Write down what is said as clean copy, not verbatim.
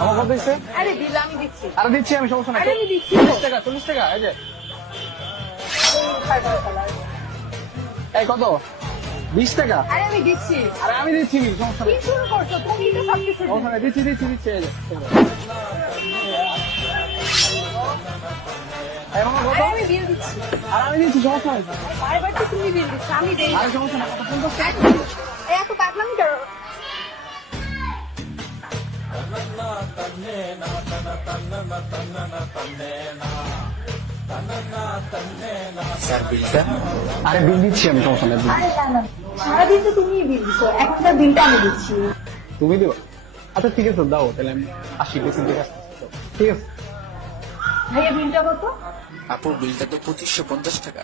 আমার কত দিচ্ছে? আরে বিল আমি দিচ্ছি। আরে দিচ্ছি আমি, সমস্যা নাই। আরে আমি দিচ্ছি। 40 টাকা, 40 টাকা। এই যে এই কত? 20 টাকা। আরে আমি দিচ্ছি। আরে আমি দিচ্ছি, সমস্যা কি নেই। শুরু করছো তুমি? তো সবকিছু সমস্যা নাই, দিচ্ছি দিচ্ছি দিচ্ছি। এই যে এই মামা কত? আরে আমি বিল দিচ্ছি। আর আমি দিচ্ছি, সমস্যা নাই। বারবার তো তুমি বিল দিচ্ছ, আমি দেই না। আরে সমস্যা নাই, কত? 50 টাকা। এই এত পাগলামি করো। স্যার বিলটা? আরে বিল দিচ্ছি আমি, সমস্যা নাই। আরে না না, সারাদিন তো তুমিই বিল দিচ্ছ, একটা বিলটা আমি দিচ্ছি। তুমি দিবা? আচ্ছা ঠিক আছে, দাও তাহলে আমি 80% ঠিক আছে। ঠিক আছে। ভাইয়া বিলটা কত? আপুর বিলটা তো 2550 টাকা।